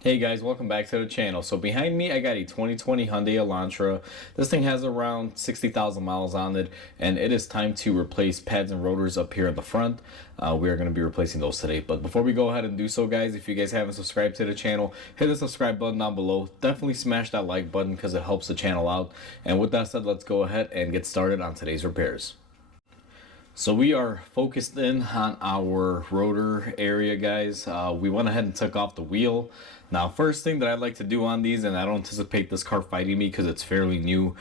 Hey guys, welcome back to the channel. So behind me I got a 2020 Hyundai Elantra. This thing has around 60,000 miles on it, and it is time to replace pads and rotors up here at the front. We are going to be replacing those today. But before we go ahead and do so, guys, if you guys haven't subscribed to the channel, hit the subscribe button down below. Definitely smash that like button because it helps the channel out. And with that said, let's go ahead and get started on today's repairs. So we are focused in on our rotor area, guys. We went ahead and took off the wheel. Now, first thing that I'd like to do on these, and I don't anticipate this car fighting me because it's fairly new,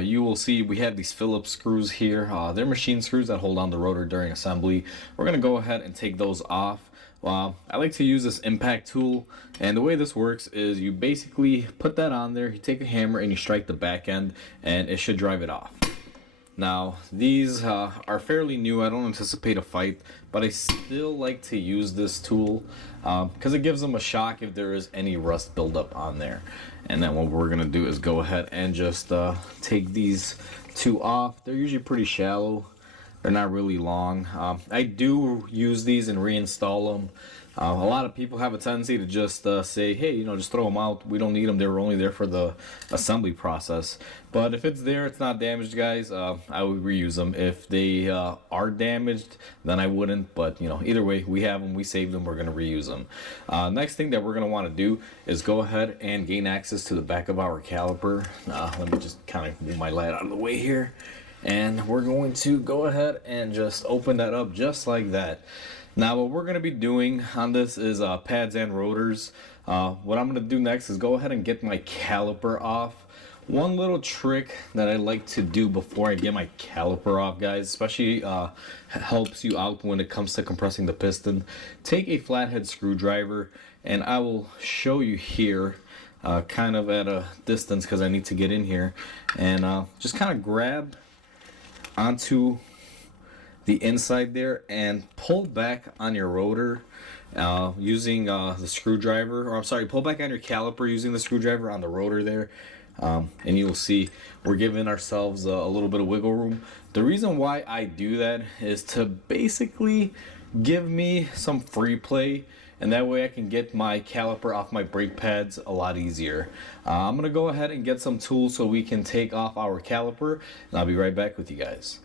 you will see we have these Phillips screws here. They're machine screws that hold on the rotor during assembly. We're going to go ahead and take those off. I like to use this impact tool, and the way this works is you basically put that on there, you take a hammer and you strike the back end, and it should drive it off. Now, these are fairly new. I don't anticipate a fight, but I still like to use this tool because it gives them a shock if there is any rust buildup on there. And then what we're going to do is go ahead and just take these two off. They're usually pretty shallow. They're not really long. I do use these and reinstall them. A lot of people have a tendency to just say, hey, just throw them out. We don't need them. They were only there for the assembly process. But if it's there, it's not damaged, guys, I would reuse them. If they are damaged, then I wouldn't. But, either way, we have them. We saved them. We're going to reuse them. Next thing that we're going to want to do is go ahead and gain access to the back of our caliper. Let me just kind of move my light out of the way here. And we're going to go ahead and just open that up just like that. Now what we're going to be doing on this is pads and rotors. What I'm going to do next is go ahead and get my caliper off. One little trick that I like to do before I get my caliper off, guys, especially helps you out when it comes to compressing the piston. Take a flathead screwdriver, and I will show you here kind of at a distance because I need to get in here, and just kind of grab onto the inside there and pull back on your rotor using the screwdriver, or I'm sorry, pull back on your caliper using the screwdriver on the rotor there, and you will see we're giving ourselves a little bit of wiggle room. The reason why I do that is to basically give me some free play, and that way I can get my caliper off my brake pads a lot easier. I'm gonna go ahead and get some tools so we can take off our caliper, and I'll be right back with you guys.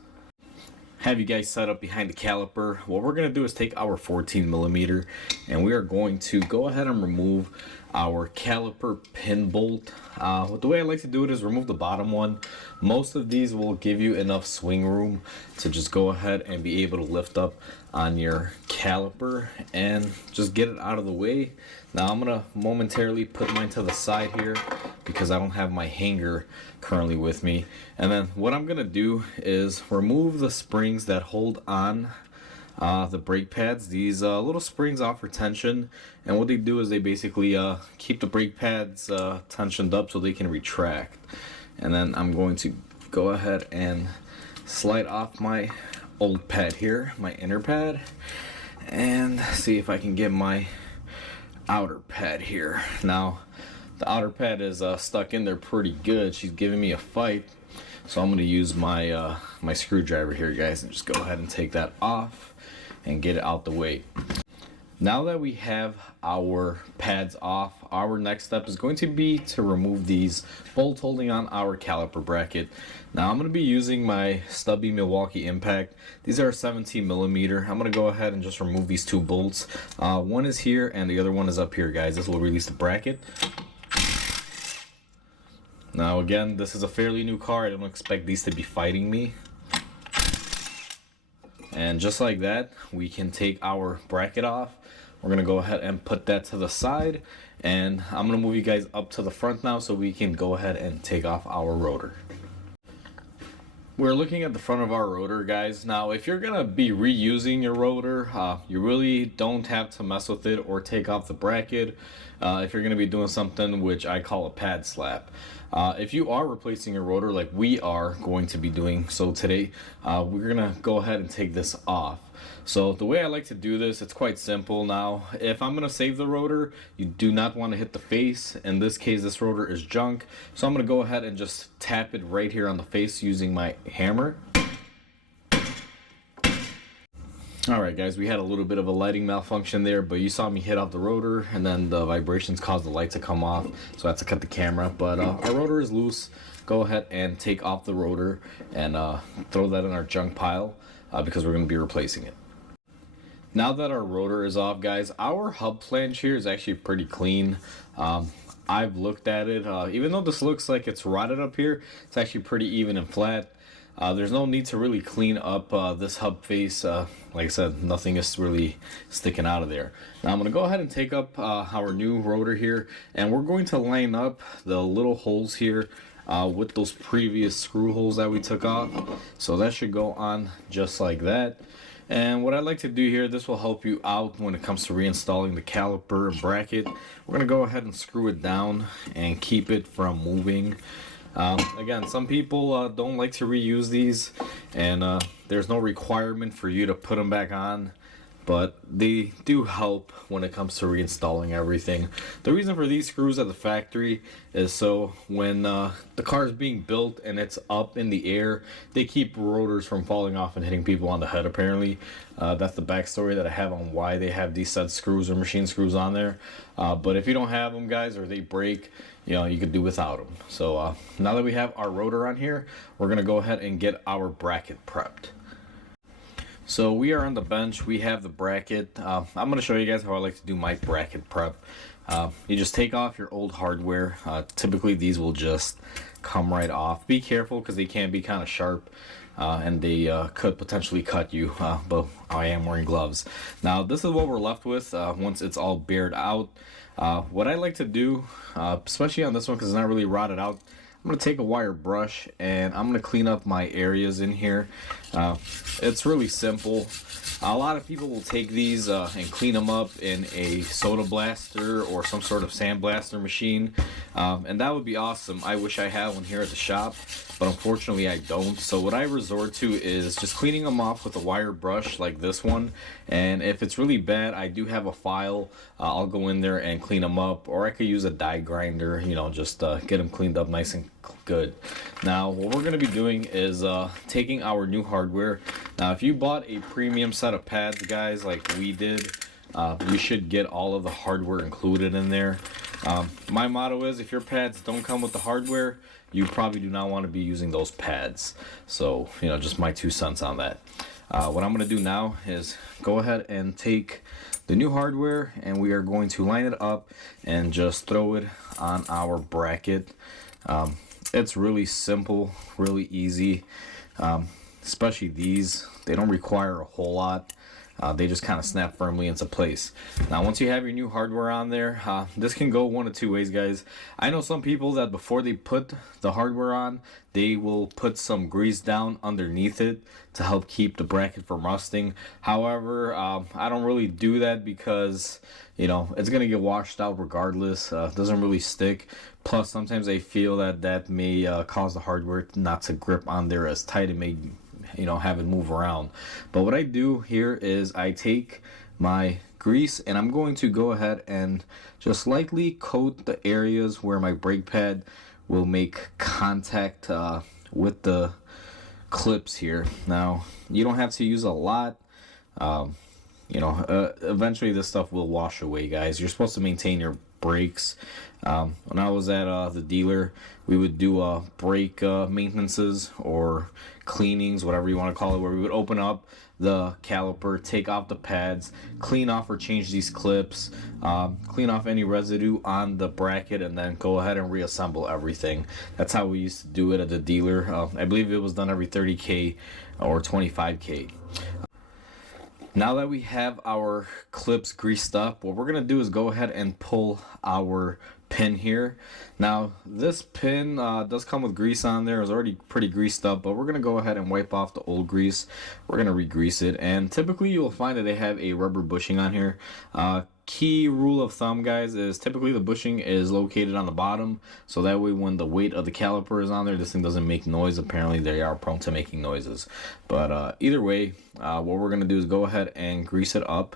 Have you guys set up behind the caliper. What we're going to do is take our 14 millimeter, and we are going to go ahead and remove our caliper pin bolt. The way I like to do it is remove the bottom one. Most of these will give you enough swing room to just go ahead and be able to lift up on your caliper and just get it out of the way. Now I'm going to momentarily put mine to the side here because I don't have my hanger currently with me. And then what I'm going to do is remove the springs that hold on the brake pads. These little springs offer tension, and what they do is they basically keep the brake pads tensioned up so they can retract. And then I'm going to go ahead and slide off my old pad here, my inner pad, and see if I can get my outer pad here. Now the outer pad is stuck in there pretty good. She's giving me a fight, so I'm going to use my my screwdriver here, guys, and just go ahead and take that off and get it out the way. Now that we have our pads off, our next step is going to be to remove these bolts holding on our caliper bracket. Now I'm going to be using my stubby Milwaukee Impact. These are 17 millimeter. I'm going to go ahead and just remove these two bolts. One is here and the other one is up here, guys. This will release the bracket. Now again, this is a fairly new car. I don't expect these to be fighting me. And just like that, we can take our bracket off. We're going to go ahead and put that to the side, and I'm going to move you guys up to the front now so we can go ahead and take off our rotor. We're looking at the front of our rotor, guys. Now, if you're going to be reusing your rotor, you really don't have to mess with it or take off the bracket if you're going to be doing something which I call a pad slap. If you are replacing your rotor like we are going to be doing so today, we're going to go ahead and take this off. So the way I like to do this, it's quite simple. Now, if I'm going to save the rotor, you do not want to hit the face. In this case, this rotor is junk. So I'm going to go ahead and just tap it right here on the face using my hammer. Alright guys, we had a little bit of a lighting malfunction there, but you saw me hit off the rotor and then the vibrations caused the light to come off, so I had to cut the camera. But our rotor is loose. Go ahead and take off the rotor and throw that in our junk pile because we're going to be replacing it. Now that our rotor is off guys, our hub flange here is actually pretty clean. I've looked at it, even though this looks like it's rotted up here, it's actually pretty even and flat. There's no need to really clean up this hub face. Like I said, nothing is really sticking out of there. Now I'm going to go ahead and take up our new rotor here, and we're going to line up the little holes here with those previous screw holes that we took off. So that should go on just like that. And what I like to do here, this will help you out when it comes to reinstalling the caliper and bracket. We're going to go ahead and screw it down and keep it from moving. Again, some people don't like to reuse these, and there's no requirement for you to put them back on, but they do help when it comes to reinstalling everything. The reason for these screws at the factory is so when the car is being built and it's up in the air, they keep rotors from falling off and hitting people on the head apparently. That's the backstory that I have on why they have these set screws or machine screws on there. But if you don't have them guys, or they break, you know, you could do without them. So now that we have our rotor on here, we're gonna go ahead and get our bracket prepped. So we are on the bench, we have the bracket. I'm gonna show you guys how I like to do my bracket prep. You just take off your old hardware. Typically these will just come right off. Be careful because they can be kind of sharp and they could potentially cut you, but I am wearing gloves. Now this is what we're left with once it's all bared out. What I like to do, especially on this one because it's not really rotted out, I'm going to take a wire brush and I'm going to clean up my areas in here. It's really simple. A lot of people will take these and clean them up in a soda blaster or some sort of sandblaster machine, and that would be awesome. I wish I had one here at the shop, but unfortunately I don't. So what I resort to is just cleaning them off with a wire brush like this one, and if it's really bad, I do have a file. I'll go in there and clean them up, or I could use a die grinder, you know, just get them cleaned up nice and good. Now what we're going to be doing is taking our new hardware. Now if you bought a premium set of pads guys like we did, you should get all of the hardware included in there. My motto is if your pads don't come with the hardware, you probably do not want to be using those pads. So, you know, just my 2 cents on that. What I'm going to do now is go ahead and take the new hardware and we are going to line it up and just throw it on our bracket. It's really simple, really easy, especially these. They don't require a whole lot. They just kind of snap firmly into place. Now once you have your new hardware on there, this can go one of 2 ways guys. I know some people that before they put the hardware on, they will put some grease down underneath it to help keep the bracket from rusting. However, I don't really do that because, you know, it's gonna get washed out regardless. It doesn't really stick. Plus sometimes I feel that that may cause the hardware not to grip on there as tight. It may, you know, have it move around. But what I do here is I take my grease and I'm going to go ahead and just lightly coat the areas where my brake pad will make contact with the clips here. Now you don't have to use a lot. You know, eventually this stuff will wash away guys. You're supposed to maintain your brakes. When I was at the dealer, we would do brake maintenances or cleanings, whatever you want to call it, where we would open up the caliper, take off the pads, clean off or change these clips, clean off any residue on the bracket, and then go ahead and reassemble everything. That's how we used to do it at the dealer. I believe it was done every 30K or 25K. Now that we have our clips greased up, what we're going to do is go ahead and pull our pin here. Now this pin does come with grease on there. It's already pretty greased up, but we're going to go ahead and wipe off the old grease. We're going to re-grease it, and typically you'll find that they have a rubber bushing on here. Key rule of thumb guys is typically the bushing is located on the bottom, so that way when the weight of the caliper is on there, this thing doesn't make noise. Apparently they are prone to making noises, but either way, what we're going to do is go ahead and grease it up.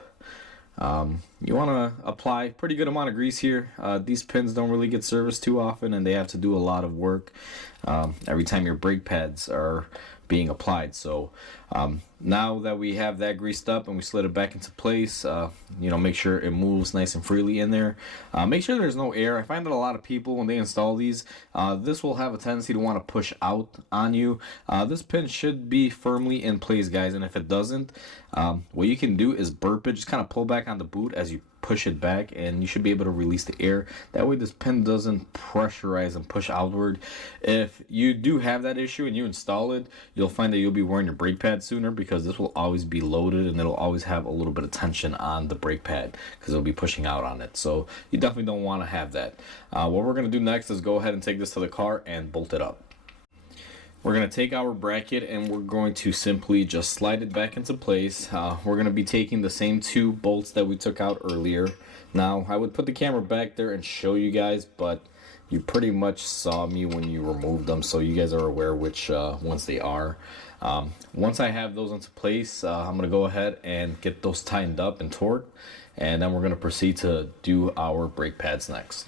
You You want to apply pretty good amount of grease here. These pins don't really get serviced too often, and they have to do a lot of work every time your brake pads are being applied. So now that we have that greased up and we slid it back into place, make sure it moves nice and freely in there. Make sure there's no air. I find that a lot of people, when they install these, this will have a tendency to want to push out on you. This pin should be firmly in place, guys, and if it doesn't, what you can do is burp it. Just kind of pull back on the boot as you push it back, and you should be able to release the air. That way this pin doesn't pressurize and push outward. If you do have that issue and you install it, you'll find that you'll be wearing your brake pad sooner, because this will always be loaded and it'll always have a little bit of tension on the brake pad because it'll be pushing out on it. So you definitely don't want to have that. What we're going to do next is go ahead and take this to the car and bolt it up. We're going to take our bracket and we're going to simply just slide it back into place. We're going to be taking the same 2 bolts that we took out earlier. Now, I would put the camera back there and show you guys, but you pretty much saw me when you removed them, so you guys are aware which ones they are. Once I have those into place, I'm going to go ahead and get those tightened up and torqued, and then we're going to proceed to do our brake pads next.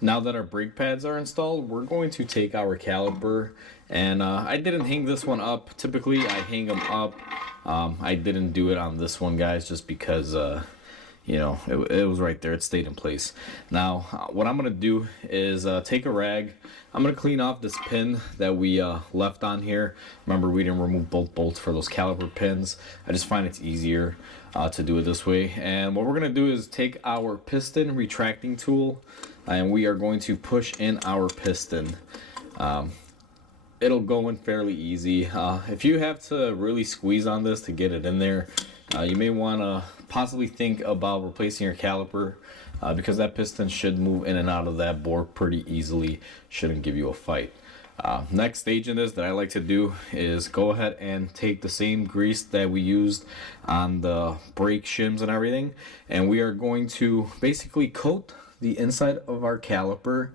Now that our brake pads are installed, we're going to take our caliper, and I didn't hang this one up. Typically I hang them up. I didn't do it on this one, guys, just because it was right there. It stayed in place. Now what I'm gonna do is take a rag. I'm gonna clean off this pin that we left on here. Remember, we didn't remove both bolts for those caliper pins. I just find it's easier to do it this way. And what we're gonna do is take our piston retracting tool, and we are going to push in our piston. It'll go in fairly easy. If you have to really squeeze on this to get it in there, you may want to possibly think about replacing your caliper, because that piston should move in and out of that bore pretty easily. Shouldn't give you a fight. Next stage in this that I like to do is go ahead and take the same grease that we used on the brake shims and everything, and we are going to basically coat the inside of our caliper.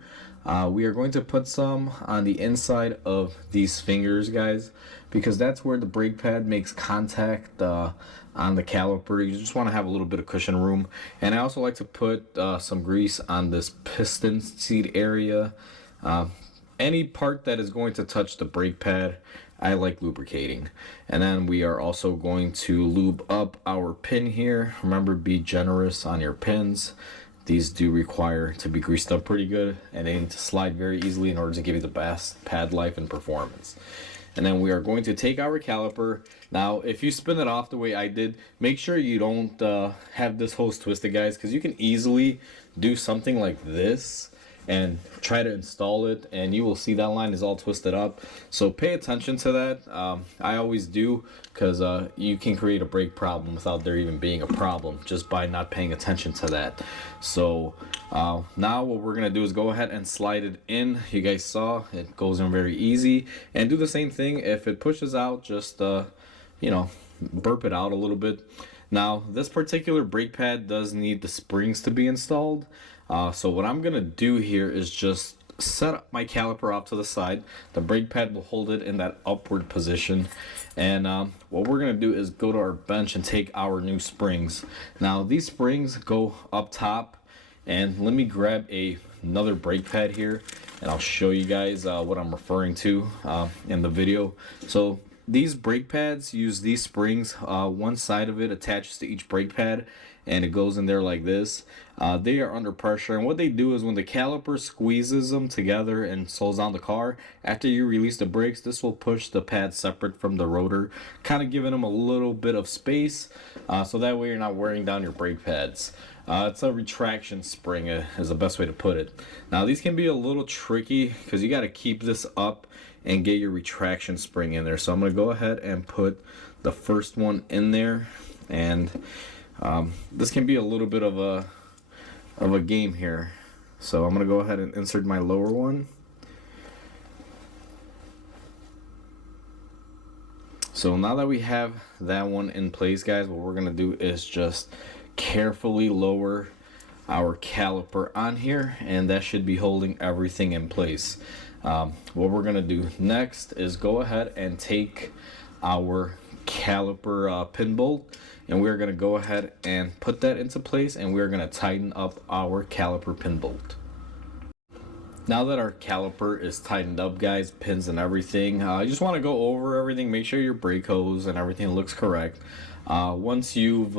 We are going to put some on the inside of these fingers, guys, because that's where the brake pad makes contact on the caliper. You just want to have a little bit of cushion room. And I also like to put some grease on this piston seat area. Any part that is going to touch the brake pad, I like lubricating. And then we are also going to lube up our pin here. Remember, be generous on your pins. These do require to be greased up pretty good, and they need to slide very easily in order to give you the best pad life and performance. And then we are going to take our caliper. Now, if you spin it off the way I did, make sure you don't have this hose twisted, guys, because you can easily do something like this and try to install it, and you will see that line is all twisted up. So pay attention to that. I always do, because you can create a brake problem without there even being a problem just by not paying attention to that. So now what we're gonna do is go ahead and slide it in. You guys saw it goes in very easy, and do the same thing. If it pushes out, just burp it out a little bit. Now, this particular brake pad does need the springs to be installed. So what I'm gonna do here is just set up my caliper off to the side. The brake pad will hold it in that upward position. And what we're gonna do is go to our bench and take our new springs. Now, these springs go up top, and let me grab another brake pad here, and I'll show you guys what I'm referring to in the video. So these brake pads use these springs. One side of it attaches to each brake pad, and it goes in there like this. They are under pressure, and what they do is when the caliper squeezes them together and slows down the car, after you release the brakes, this will push the pad separate from the rotor, kind of giving them a little bit of space, so that way you're not wearing down your brake pads. It's a retraction spring is the best way to put it. Now, these can be a little tricky because you got to keep this up and get your retraction spring in there. So I'm going to go ahead and put the first one in there, and this can be a little bit of a game here. So I'm going to go ahead and insert my lower one. So now that we have that one in place, guys, what we're going to do is just carefully lower our caliper on here, and that should be holding everything in place. What we're going to do next is go ahead and take our caliper pin bolt, and we're going to go ahead and put that into place, and we're going to tighten up our caliper pin bolt. Now that our caliper is tightened up, guys, pins and everything, I just want to go over everything, make sure your brake hose and everything looks correct. Once you've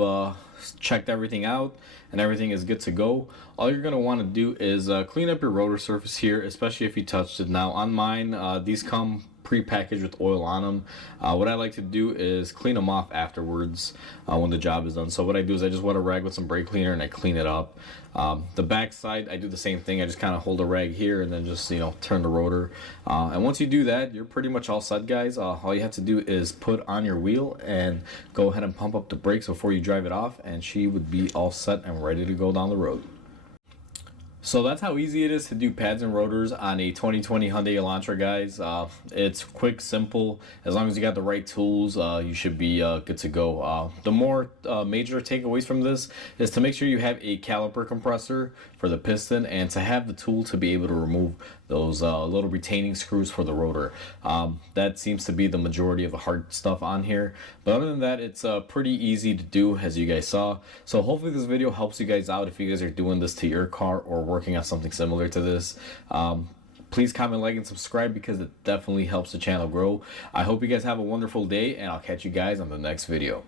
checked everything out and everything is good to go, all you're going to want to do is clean up your rotor surface here, especially if you touched it. Now on mine, these come pre-packaged with oil on them. What I like to do is clean them off afterwards when the job is done. So what I do is I just wet a rag with some brake cleaner and I clean it up. The back side, I do the same thing. I just kind of hold a rag here and then just, turn the rotor. And once you do that, you're pretty much all set, guys. All you have to do is put on your wheel and go ahead and pump up the brakes before you drive it off, and she would be all set and ready to go down the road. So that's how easy it is to do pads and rotors on a 2020 Hyundai Elantra, guys. It's quick, simple. As long as you got the right tools, you should be good to go. The more major takeaways from this is to make sure you have a caliper compressor for the piston, and to have the tool to be able to remove those little retaining screws for the rotor. That seems to be the majority of the hard stuff on here. But other than that, it's pretty easy to do, as you guys saw. So hopefully this video helps you guys out if you guys are doing this to your car or working on something similar to this. Please comment, like, and subscribe, because it definitely helps the channel grow. I hope you guys have a wonderful day, and I'll catch you guys on the next video.